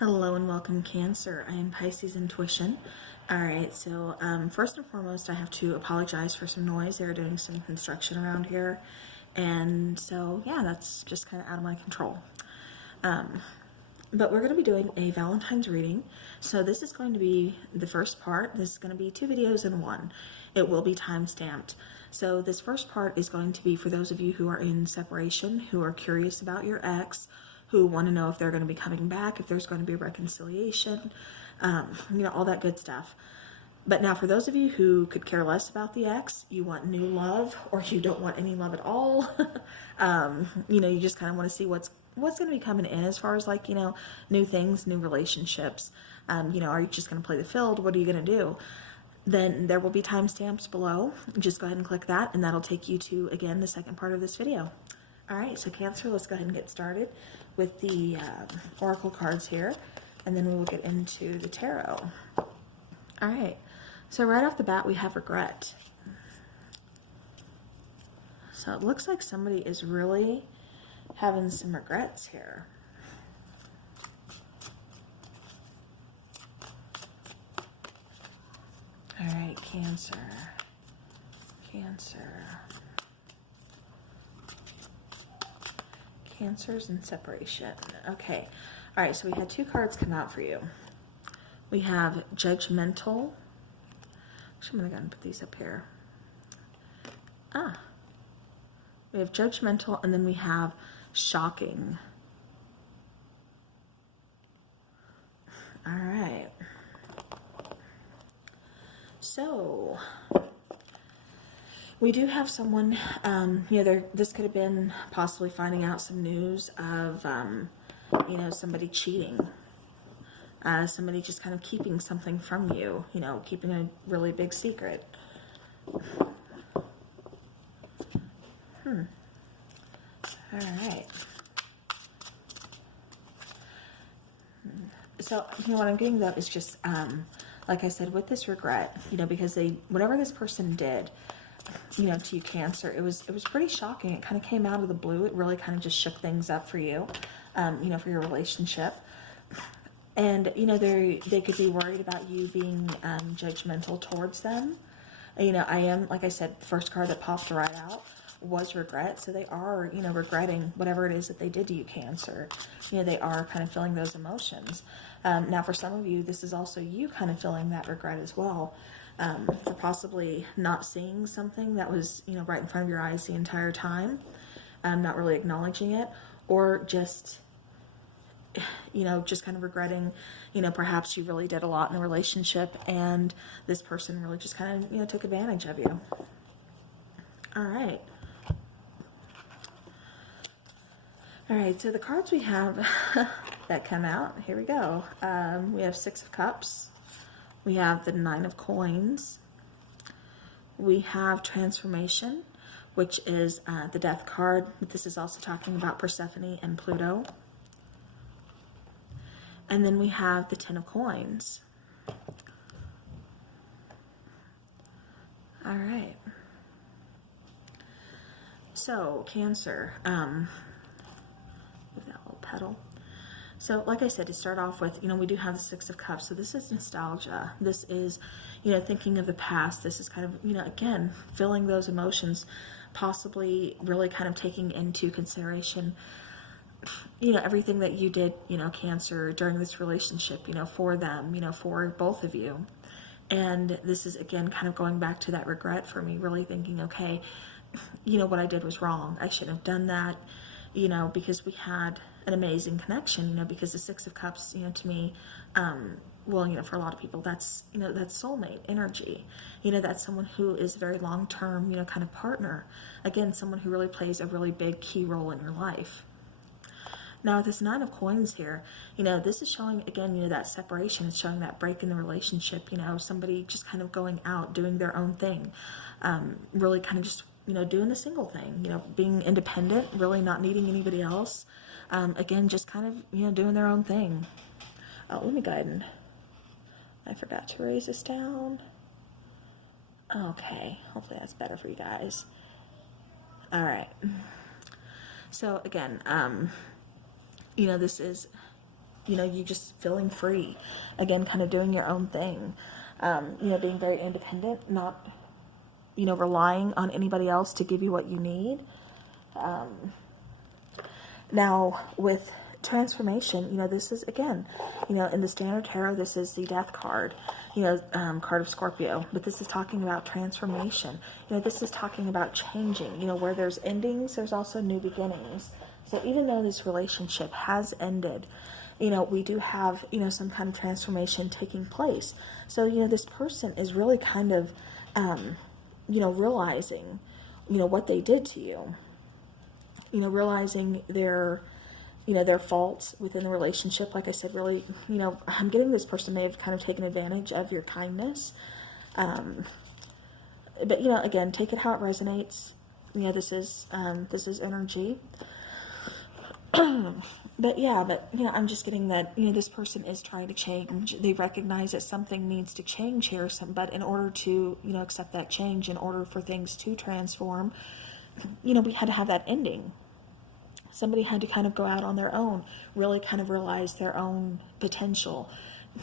Hello and welcome, Cancer. I am Piscesintuition. Alright, so first and foremost, I have to apologize for some noise. They're doing some construction around here. And so, yeah, that's just kind of out of my control. But we're going to be doing a Valentine's reading. So this is going to be the first part. This is going to be 2 videos in one. It will be time-stamped. So this first part is going to be for those of you who are in separation, who are curious about your ex, who want to know if they're going to be coming back, if there's going to be reconciliation, all that good stuff. But now for those of you who could care less about the ex, you want new love, or you don't want any love at all, you just kind of want to see what's going to be coming in as far as new things, new relationships. Are you just going to play the field? What are you going to do? Then there will be timestamps below. Just go ahead and click that, and that'll take you to, again, the second part of this video. All right, so Cancer, let's go ahead and get started with the oracle cards here, and then we will get into the tarot. All right, so right off the bat, we have regret. So it looks like somebody is really having some regrets here. All right, Cancer. Cancers and separation. Okay. All right, so we had 2 cards come out for you. We have judgmental. Actually, I'm going to go and put these up here. We have judgmental, and then we have shocking. All right. So we do have someone, this could have been possibly finding out some news of, somebody cheating. Somebody just kind of keeping something from you, keeping a really big secret. All right. So, what I'm getting though is just, like I said, with this regret, because whatever this person did, to you, Cancer, it was pretty shocking. It kind of came out of the blue. It really kind of just shook things up for you, for your relationship. And, they could be worried about you being judgmental towards them. I am, like I said, the first card that popped right out was regret. So they are, regretting whatever it is that they did to you, Cancer. They are kind of feeling those emotions. Now, for some of you, this is also you kind of feeling that regret as well. For possibly not seeing something that was, right in front of your eyes the entire time, not really acknowledging it, or just, just kind of regretting, perhaps you really did a lot in the relationship and this person really just kind of, took advantage of you. All right. All right, so the cards we have that come out, here we go. We have 6 of Cups. We have the 9 of Coins. We have Transformation, which is the Death card. This is also talking about Persephone and Pluto. And then we have the 10 of Coins. All right. So, Cancer, with that little petal. So, like I said, to start off with, we do have the 6 of Cups. So this is nostalgia. This is, thinking of the past. This is kind of, again, feeling those emotions, possibly really kind of taking into consideration, everything that you did, Cancer, during this relationship, for them, for both of you. And this is, again, kind of going back to that regret for me, really thinking, okay, what I did was wrong. I shouldn't have done that, because we had an amazing connection, because the 6 of Cups, to me, for a lot of people, that's, that's soulmate energy. That's someone who is very long-term, kind of partner. Again, someone who really plays a really big key role in your life. Now, with this 9 of Coins here, this is showing, again, that separation. It's showing that break in the relationship, somebody just kind of going out, doing their own thing, really kind of just, doing the single thing, being independent, really not needing anybody else. Again, just kind of, doing their own thing. Oh, let me go ahead and, I forgot to raise this down. Okay, hopefully that's better for you guys. All right. So again, this is you know, you just feeling free, again, kind of doing your own thing, you know, being very independent, not, you know, relying on anybody else to give you what you need. Now, with transformation, you know, this is, again, you know, in the standard tarot, this is the death card, you know, card of Scorpio, but this is talking about transformation. You know, this is talking about changing. You know, where there's endings, there's also new beginnings. So even though this relationship has ended, you know, we do have, you know, some kind of transformation taking place. So, you know, this person is really kind of, you know, realizing, you know, what they did to you. You know, realizing their, you know, their faults within the relationship. Like I said, really, you know, I'm getting this person may have kind of taken advantage of your kindness. But, you know, again, take it how it resonates. You know, this is energy. But yeah, you know, I'm just getting that, you know, this person is trying to change. They recognize that something needs to change here. But in order to, you know, accept that change, in order for things to transform, you know, we had to have that ending. Somebody had to kind of go out on their own, really kind of realize their own potential,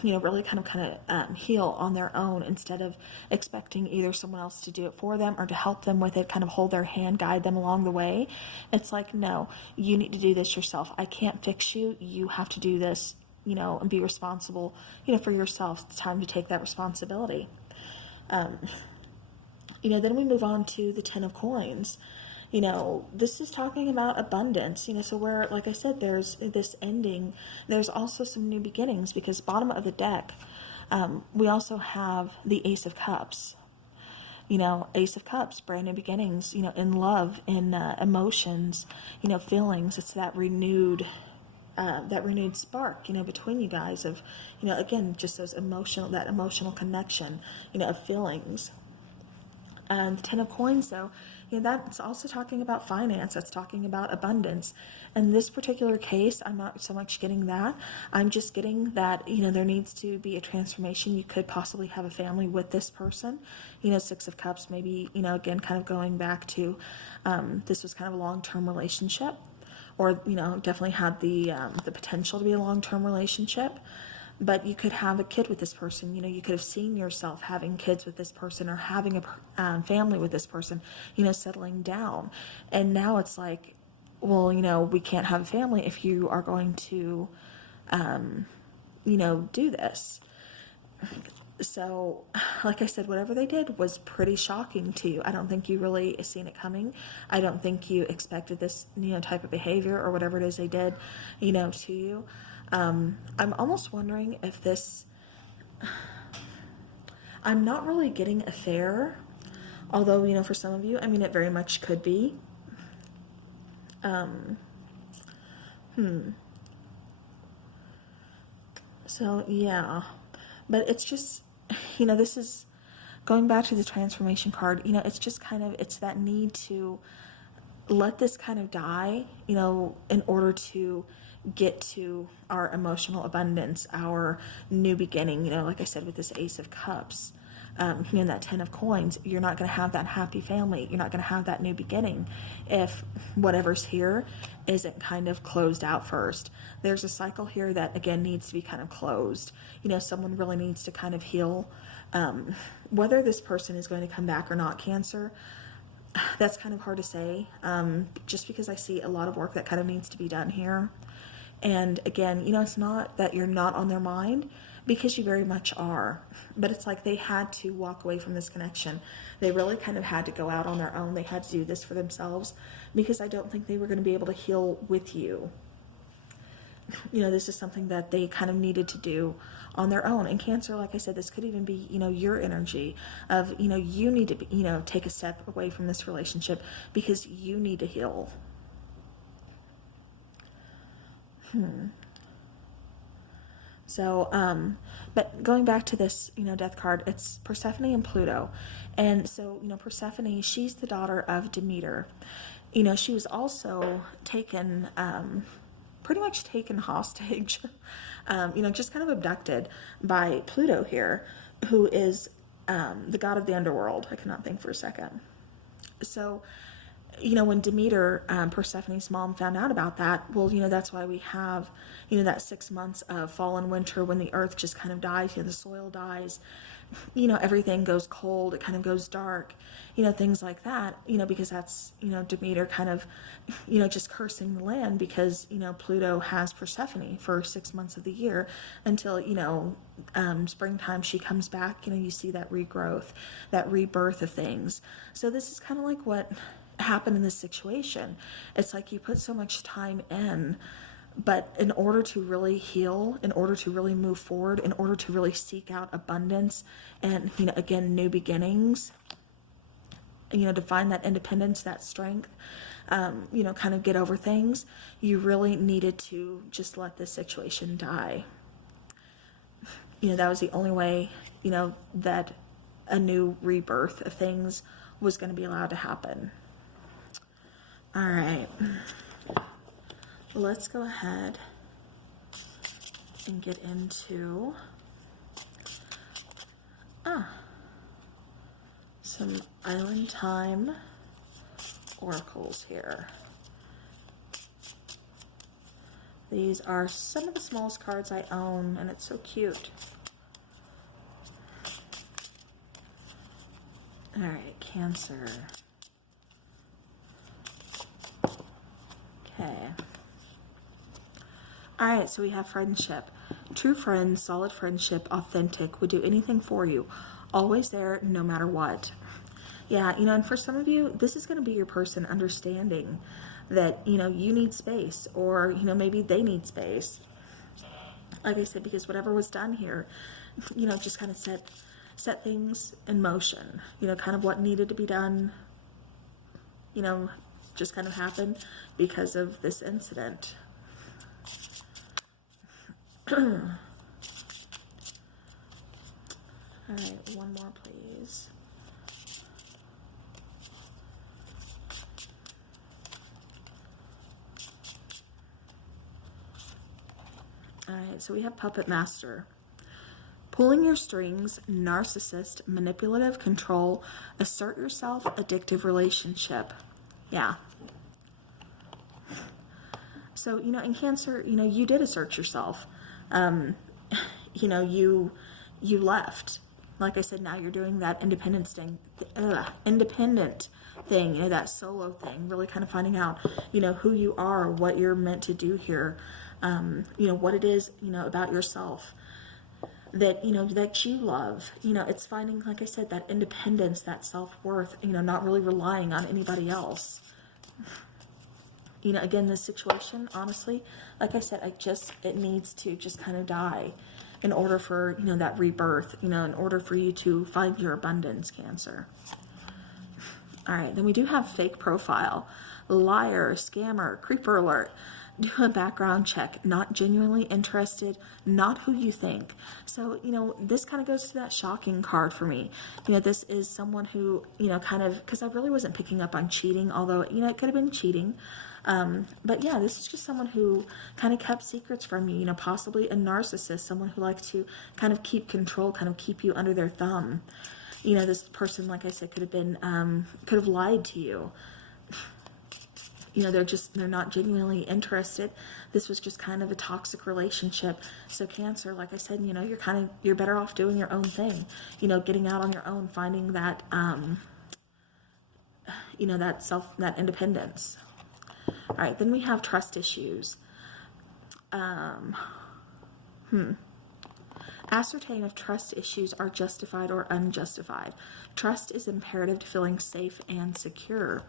you know, really kind of heal on their own, instead of expecting either someone else to do it for them or to help them with it, kind of hold their hand, guide them along the way. It's like, no, you need to do this yourself. I can't fix you. You have to do this, you know, and be responsible, you know, for yourself. It's time to take that responsibility. You know, then we move on to the Ten of Coins. You know, this is talking about abundance, you know, so where, like I said, there's this ending, there's also some new beginnings, because bottom of the deck, we also have the Ace of Cups. You know, Ace of Cups, brand new beginnings, you know, in love, in emotions, you know, feelings. It's that renewed spark, you know, between you guys of, you know, again, just that emotional connection, you know, of feelings. And the Ten of Coins, though, you know, that's also talking about finance. That's talking about abundance. In this particular case, I'm not so much getting that. I'm just getting that, you know, there needs to be a transformation. You could possibly have a family with this person. You know, Six of Cups, maybe, you know, again, kind of going back to this was kind of a long-term relationship, or, you know, definitely had the potential to be a long-term relationship. But you could have a kid with this person. You know, you could have seen yourself having kids with this person, or having a family with this person, you know, settling down. And now it's like, well, you know, we can't have a family if you are going to, you know, do this. So, like I said, whatever they did was pretty shocking to you. I don't think you really seen it coming. I don't think you expected this, you know, type of behavior, or whatever it is they did, you know, to you. I'm almost wondering if this, I'm not really getting affair, although, you know, for some of you, I mean, it very much could be. So, yeah, but it's just, you know, this is going back to the transformation card, you know, it's just kind of, it's that need to let this kind of die, you know, in order to get to our emotional abundance, our new beginning. You know, like I said, with this Ace of Cups, you know, that Ten of Coins, you're not going to have that happy family. You're not going to have that new beginning if whatever's here isn't kind of closed out first. There's a cycle here that, again, needs to be kind of closed. You know, someone really needs to kind of heal. Whether this person is going to come back or not, Cancer, that's kind of hard to say, just because I see a lot of work that kind of needs to be done here. And again, you know, it's not that you're not on their mind, because you very much are, but it's like they had to walk away from this connection. They really kind of had to go out on their own. They had to do this for themselves, because I don't think they were going to be able to heal with you. You know, this is something that they kind of needed to do on their own. And Cancer, like I said, this could even be, you know, your energy of, you know, you need to be, you know, take a step away from this relationship because you need to heal. So, but going back to this, you know, death card, it's Persephone and Pluto. And so, you know, Persephone, she's the daughter of Demeter. You know, she was also taken, pretty much taken hostage, you know, just kind of abducted by Pluto here, who is the god of the underworld. I cannot think for a second. So, when Demeter, Persephone's mom, found out about that, well, that's why we have, that 6 months of fall and winter when the earth just kind of dies, the soil dies, everything goes cold, it kind of goes dark, things like that, because that's, Demeter kind of, just cursing the land because, Pluto has Persephone for 6 months of the year until, springtime she comes back, you see that regrowth, that rebirth of things. So this is kind of like what happened in this situation. It's like you put so much time in, but in order to really heal, in order to really move forward, in order to really seek out abundance and, again, new beginnings, to find that independence, that strength, kind of get over things, you really needed to just let this situation die. That was the only way, that a new rebirth of things was going to be allowed to happen. All right, let's go ahead and get into some Island Time oracles here. These are some of the smallest cards I own, and it's so cute. All right, Cancer. Okay. All right, so we have friendship. True friends, solid friendship, authentic, would do anything for you. Always there, no matter what. Yeah, and for some of you, this is going to be your person understanding that, you need space, or, maybe they need space. Like I said, because whatever was done here, just kind of set things in motion. Kind of what needed to be done, just kind of happened because of this incident. All right, one more, please. All right, so we have Puppet Master. Pulling your strings, narcissist, manipulative, control, assert yourself, addictive relationship. Yeah. So, in Cancer, you did assert yourself. You left. Like I said, now you're doing that independent thing, that solo thing, really kind of finding out, who you are, what you're meant to do here, what it is, about yourself that, that you love. It's finding, like I said, that independence, that self-worth, not really relying on anybody else. Again, this situation, honestly, like I said, it needs to just kind of die in order for, that rebirth, in order for you to find your abundance, Cancer. All right, then we do have fake profile, liar, scammer, creeper alert. Do a background check, not genuinely interested, not who you think. So, this kind of goes to that shocking card for me. This is someone who, kind of, because I really wasn't picking up on cheating, although, it could have been cheating. But yeah, this is just someone who kind of kept secrets from you, possibly a narcissist, someone who likes to kind of keep control, kind of keep you under their thumb. This person, like I said, could have lied to you. They're not genuinely interested. This was just kind of a toxic relationship. So Cancer, like I said, you're better off doing your own thing, getting out on your own, finding that, that independence. All right, then we have trust issues. Ascertain if trust issues are justified or unjustified. Trust is imperative to feeling safe and secure.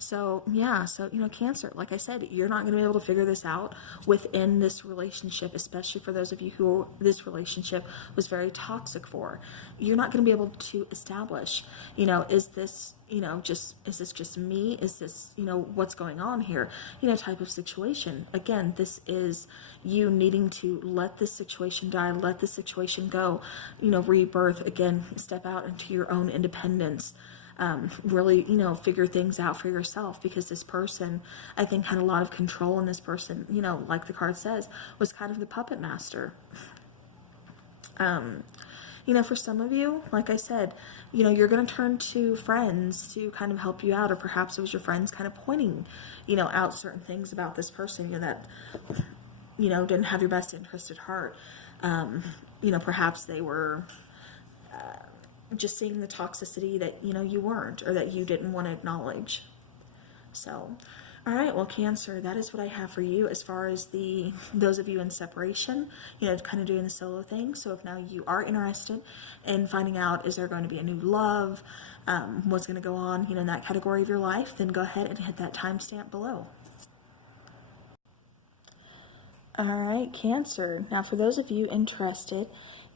So, yeah, Cancer, like I said, you're not going to be able to figure this out within this relationship, especially for those of you who this relationship was very toxic for. You're not going to be able to establish, is this just me? Is this, what's going on here? Type of situation. Again, this is you needing to let this situation die, let this situation go, rebirth, again, step out into your own independence. Really, figure things out for yourself, because this person, I think, had a lot of control, and this person, like the card says, was kind of the puppet master. You know, for some of you, like I said, you know, you're going to turn to friends to kind of help you out, or perhaps it was your friends kind of pointing, you know, out certain things about this person, you know, that, you know, didn't have your best interest at heart. You know, perhaps they were just seeing the toxicity that, you know, you weren't, or that you didn't want to acknowledge. So, all right, well, Cancer, that is what I have for you as far as those of you in separation, you know, kind of doing the solo thing. So if now you are interested in finding out, is there going to be a new love, what's going to go on, you know, in that category of your life, then go ahead and hit that timestamp below. All right, Cancer. Now, for those of you interested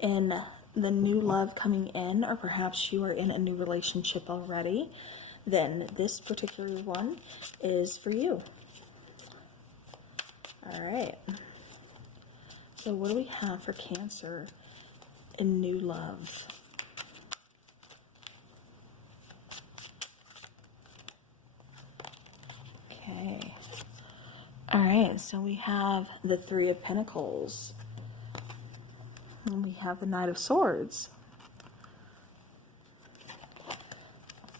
in the new love coming in, or perhaps you are in a new relationship already, then this particular one is for you. All right. So what do we have for Cancer in new love? Okay. All right, so we have the Three of Pentacles. And we have the Knight of Swords.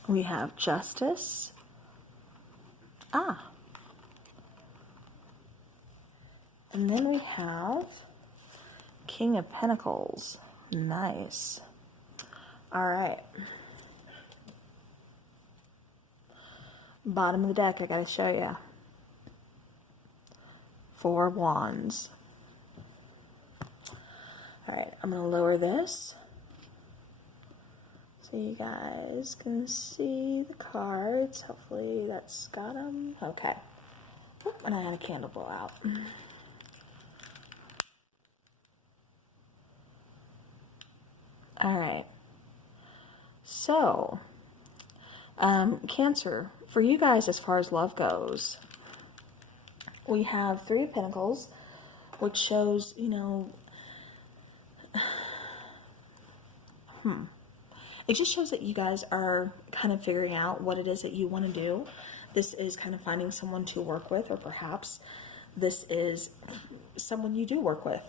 We have Justice. And then we have King of Pentacles. Nice. All right. Bottom of the deck, I gotta show you. Four Wands. All right, I'm gonna lower this so you guys can see the cards. Hopefully that's got them. Okay. Oop, and I had a candle blow out. All right. So, Cancer, for you guys as far as love goes, we have Three of Pentacles, which shows, you know, it just shows that you guys are kind of figuring out what it is that you want to do. This is kind of finding someone to work with, or perhaps this is someone you do work with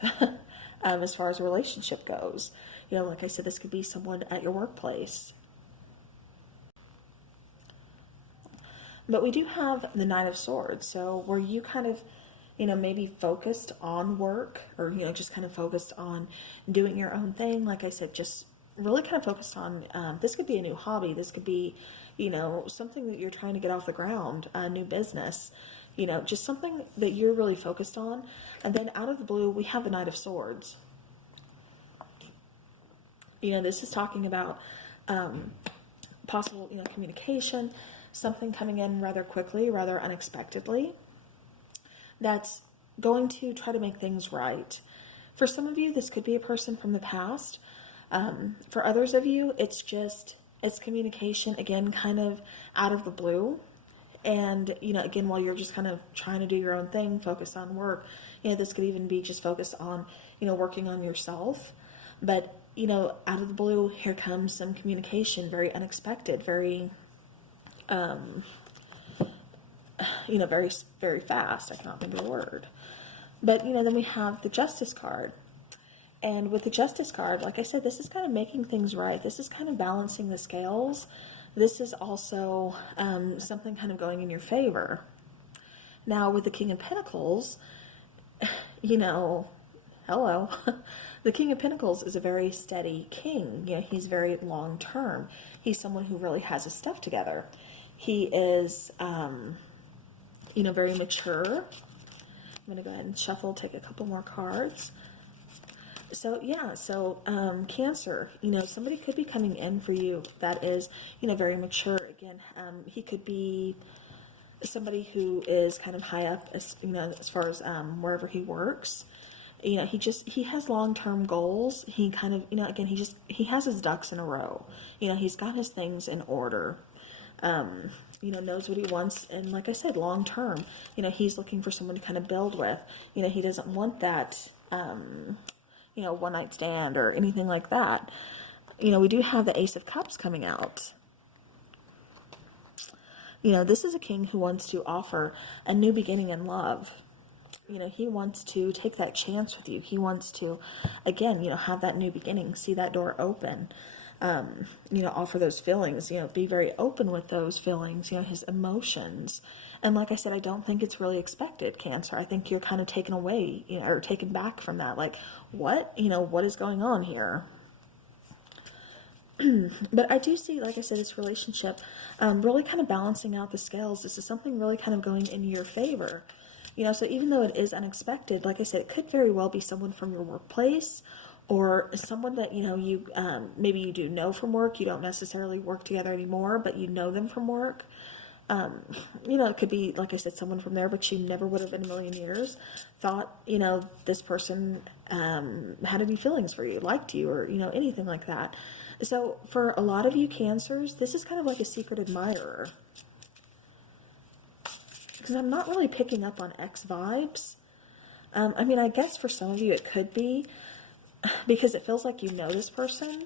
as far as a relationship goes. You know, like I said, this could be someone at your workplace. But we do have the Knight of Swords. So were you kind of, you know, maybe focused on work, or, you know, just kind of focused on doing your own thing? Like I said, just really kind of focused on, this could be a new hobby. This could be, you know, something that you're trying to get off the ground, a new business, you know, just something that you're really focused on. And then out of the blue, we have the Knight of Swords. You know, this is talking about possible, you know, communication, something coming in rather quickly, rather unexpectedly, that's going to try to make things right. For some of you, this could be a person from the past. For others of you, it's communication, again, kind of out of the blue. And, you know, again, while you're just kind of trying to do your own thing, focus on work, you know, this could even be just focused on, you know, working on yourself. But, you know, out of the blue, here comes some communication, very unexpected, very, you know, very, very fast. I cannot think of the word. But, you know, then we have the Justice card. And with the Justice card, like I said, this is kind of making things right. This is kind of balancing the scales. This is also something kind of going in your favor. Now, with the King of Pentacles, you know, hello. The King of Pentacles is a very steady king. You know, he's very long-term. He's someone who really has his stuff together. He is, you know, very mature. I'm going to go ahead and shuffle, take a couple more cards. So, yeah, so Cancer, you know, somebody could be coming in for you that is, you know, very mature. Again, he could be somebody who is kind of high up, as, you know, as far as wherever he works. You know, he has long-term goals. He kind of, you know, again, he has his ducks in a row. You know, he's got his things in order. You know, knows what he wants. And like I said, long-term, you know, he's looking for someone to kind of build with. You know, he doesn't want that, you know, one-night stand or anything like that. You know, we do have the Ace of Cups coming out. You know, this is a king who wants to offer a new beginning in love. he wants to take that chance with you. He wants to, again, have that new beginning, see that door open, offer those feelings, be very open with those feelings, his emotions. And like I said, I don't think it's really expected, Cancer. I think you're kind of taken away, or taken back from that. Like, what? What is going on here? But I do see, like I said, this relationship really kind of balancing out the scales. This is something really kind of going in your favor. So even though it is unexpected, like I said, it could very well be someone from your workplace, or someone that, you maybe you do know from work. You don't necessarily work together anymore, but you know them from work. It could be, like I said, someone from there, but you never would have in a million years thought, this person had any feelings for you, liked you, or, anything like that. So for a lot of you Cancers, this is kind of like a secret admirer. Because I'm not really picking up on ex vibes. I guess for some of you it could be, because it feels like you know this person.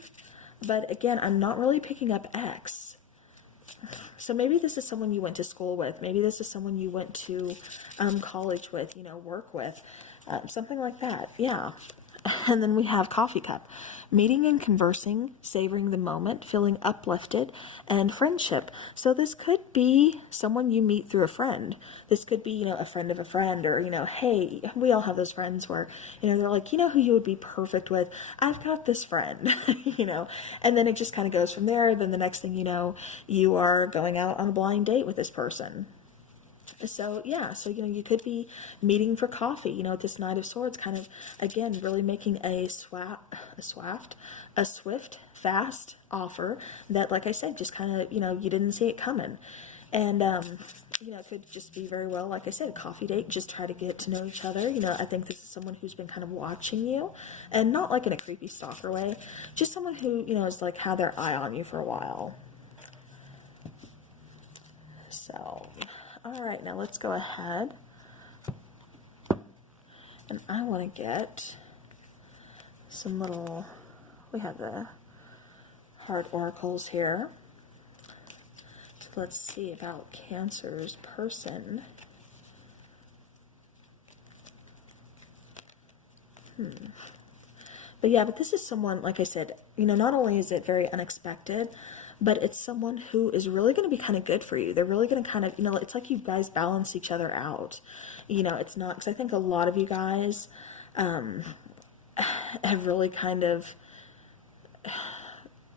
But again, I'm not really picking up ex. So maybe this is someone you went to school with. Maybe this is someone you went to college with, work with. Something like that. Yeah. And then we have coffee cup. Meeting and conversing, savoring the moment, feeling uplifted, and friendship. So this could be someone you meet through a friend. This could be, a friend of a friend, or, hey, we all have those friends where, they're like, who you would be perfect with? I've got this friend, and then it just kind of goes from there. Then the next thing you know, you are going out on a blind date with this person. So, yeah, you could be meeting for coffee, at this Knight of Swords, kind of, again, really making a swift, fast offer that, like I said, just kind of, you didn't see it coming. And, it could just be very well, like I said, a coffee date, just try to get to know each other. I think this is someone who's been kind of watching you, and not like in a creepy stalker way, just someone who, is like had their eye on you for a while. So... all right, now let's go ahead, and I want to get some little, we have the heart oracles here. So let's see about Cancer's person. But this is someone, like I said, not only is it very unexpected, but it's someone who is really going to be kind of good for you. They're really going to kind of, it's like you guys balance each other out. It's not, because I think a lot of you guys have really kind of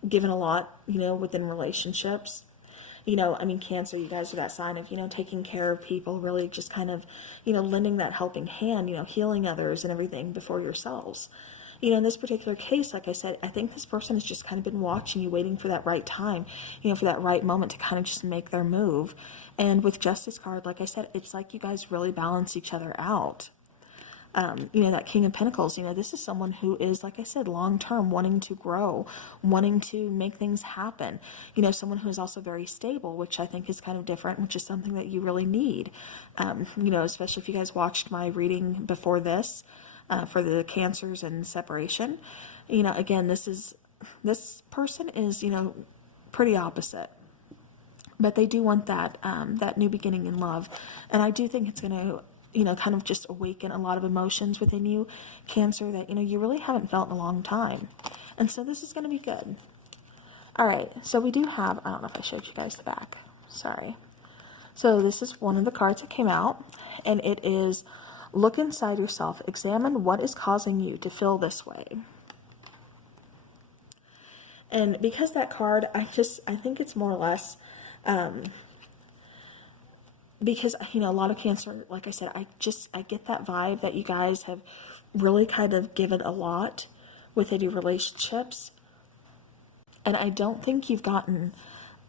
given a lot, within relationships. Cancer, you guys are that sign of, taking care of people, really just kind of, lending that helping hand, healing others and everything before yourselves. In this particular case, like I said, I think this person has just kind of been watching you, waiting for that right time, for that right moment to kind of just make their move. And with Justice card, like I said, it's like you guys really balance each other out. That King of Pentacles, this is someone who is, like I said, long-term, wanting to grow, wanting to make things happen. Someone who is also very stable, which I think is kind of different, which is something that you really need. Especially if you guys watched my reading before this, for the Cancers and separation. Again, this person is, pretty opposite. But they do want that, that new beginning in love. And I do think it's going to, kind of just awaken a lot of emotions within you, Cancer, that, you really haven't felt in a long time. And so this is going to be good. All right. So we do have, I don't know if I showed you guys the back. Sorry. So this is one of the cards that came out, and it is, look inside yourself. Examine what is causing you to feel this way. And because that card, I think it's more or less, because, a lot of Cancer, like I said, I get that vibe that you guys have really kind of given a lot within your relationships. And I don't think you've gotten,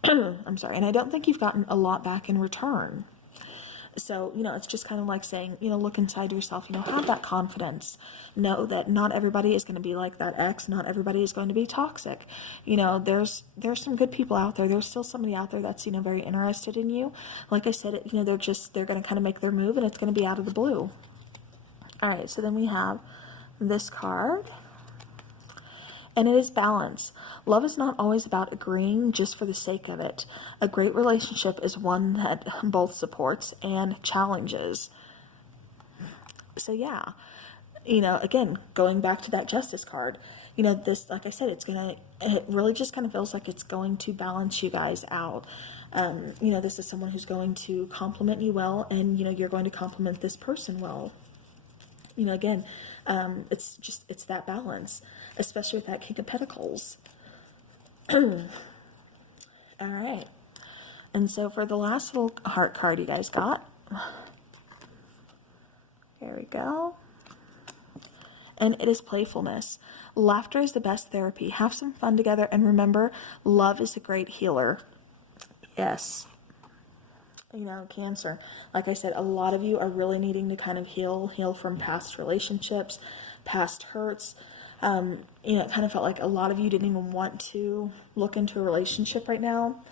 I'm sorry, and I don't think you've gotten a lot back in return. So, it's just kind of like saying, look inside yourself, have that confidence. Know that not everybody is going to be like that ex. Not everybody is going to be toxic. There's some good people out there. There's still somebody out there that's, very interested in you. Like I said, they're going to kind of make their move, and it's going to be out of the blue. All right. So then we have this card. And it is balance. Love is not always about agreeing just for the sake of it. A great relationship is one that both supports and challenges. So yeah, you know, again, going back to that Justice card, you know, this, like I said, it really just kind of feels like it's going to balance you guys out. You know, this is someone who's going to compliment you well, and, you know, you're going to compliment this person well. You know, again, it's that balance, especially with that King of Pentacles. All right. And so for the last little heart card you guys got, here we go. And it is playfulness. Laughter is the best therapy. Have some fun together, and remember, love is a great healer. Yes. You know, Cancer, like I said, a lot of you are really needing to kind of heal from past relationships, past hurts. You know, it kind of felt like a lot of you didn't even want to look into a relationship right now.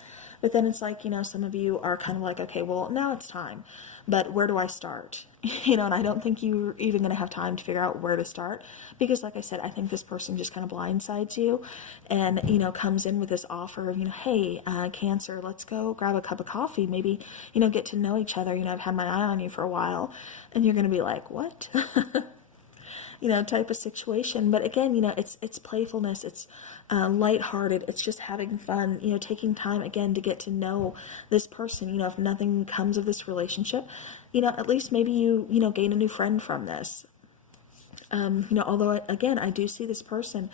But then it's like, you know, some of you are kind of like, okay, well, now it's time. But where do I start? You know, and I don't think you're even going to have time to figure out where to start. Because like I said, I think this person just kind of blindsides you and, you know, comes in with this offer of, you know, hey, Cancer, let's go grab a cup of coffee. Maybe, you know, get to know each other. You know, I've had my eye on you for a while. And you're going to be like, what? You know, type of situation. But again, you know, it's playfulness, it's lighthearted, it's just having fun, you know, taking time again to get to know this person. You know, if nothing comes of this relationship, you know, at least maybe you know, gain a new friend from this. You know, although again, I do see this person,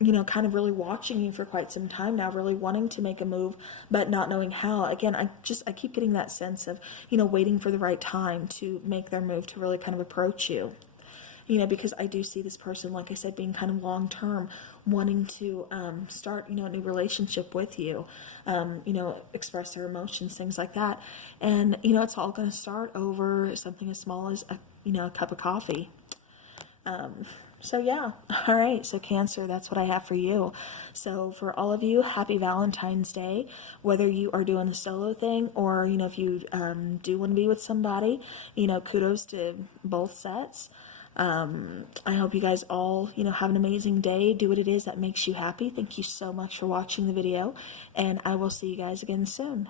you know, kind of really watching you for quite some time now, really wanting to make a move, but not knowing how. Again, I keep getting that sense of, you know, waiting for the right time to make their move, to really kind of approach you. You know, because I do see this person, like I said, being kind of long-term, wanting to start, you know, a new relationship with you, you know, express their emotions, things like that. And, you know, it's all going to start over something as small as, you know, a cup of coffee. So yeah, all right, so Cancer, that's what I have for you. So for all of you, happy Valentine's Day, whether you are doing the solo thing or, you know, if you do want to be with somebody, you know, kudos to both sets. I hope you guys all, you know, have an amazing day. Do what it is that makes you happy. Thank you so much for watching the video, and I will see you guys again soon.